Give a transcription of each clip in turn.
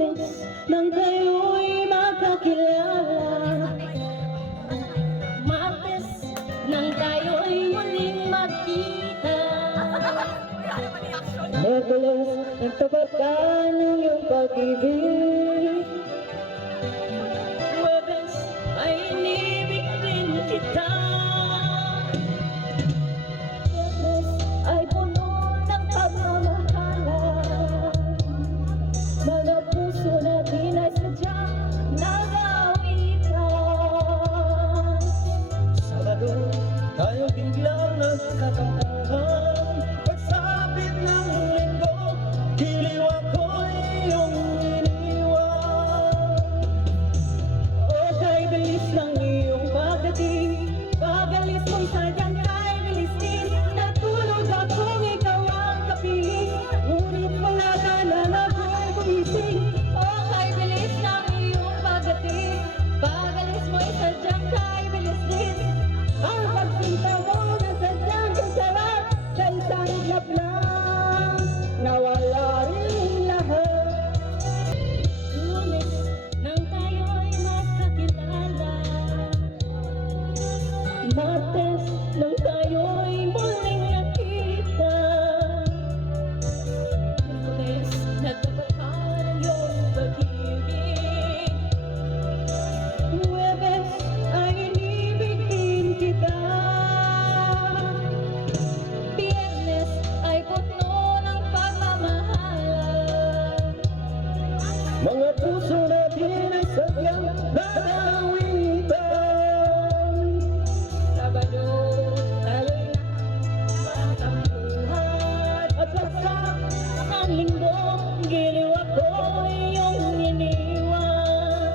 Huwebes nang kayo'y magkakilala, Martes nang tayo'y muling magkita, Miyerkules nagtapat ka ng iyong pag-ibig, Huwebes ay inibig din kita. Biyernes ay puno ng pagmamahalan, mga puso natin ay sadyang nag-aawitan. Sabado, tayo biglang nagkatampuhan. Pagsapit ng linggo, giliw ako'y iyong iniwan. O kay bilis ng iyong pagdating, pag-alis mo'y sadyang kay bilis din. Natulog akong ikaw ang kapiling, ngunit wala ka na ako'y gumising. O kay bilis ng iyong pagdating, pag-alis mo'y sadyang kay bilis din. Ang pagpunta mo na sadyang sarap, sa isang iglap lang nawala rin lahat. Lunes nang tayo'y magkakilala, Martes nang tayo'y muling nakita, Miyerkules nagtapat ka ng iyong pag-ibig, Huwebes ay inibig din kita. Biyernes ay puno ng pagmamahalan, Mga puso natin ay sadyang nag-aawitan. Sabado tayo'y nakatampuhan, at pagsak ng linggo, giliw ako iyong iniwan.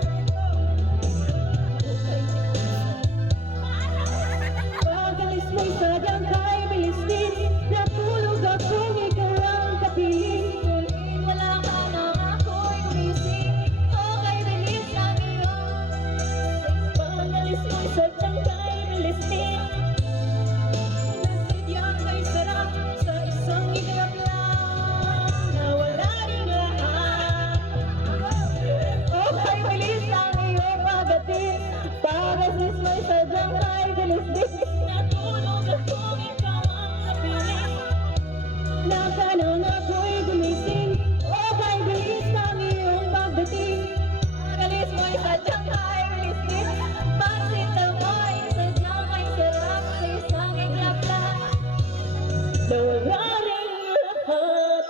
Pag-alis mo'y sadyang kay bilis din, natulog akong ikaw ang kapiling, ngunit wala ka na ako'y gumising. O kay bilis ng iyong pag-alis mo'y sadyang kay bilis din. Nasadyang may sarap sa isang iglap lang, nawala rin lahat. O kay bilis ng iyong pagdating, pag-alis mo'y sadyang kay bilis din. Natulog akong ikaw ang kapiling, nagtanong ako'y gumising. O kay bilis ng iyong pagdating, pag-alis mo'y sadyang kay bilis din. Pagsita mo'y sadyang may sarap sa isang iglap lang, nawala rin lahat.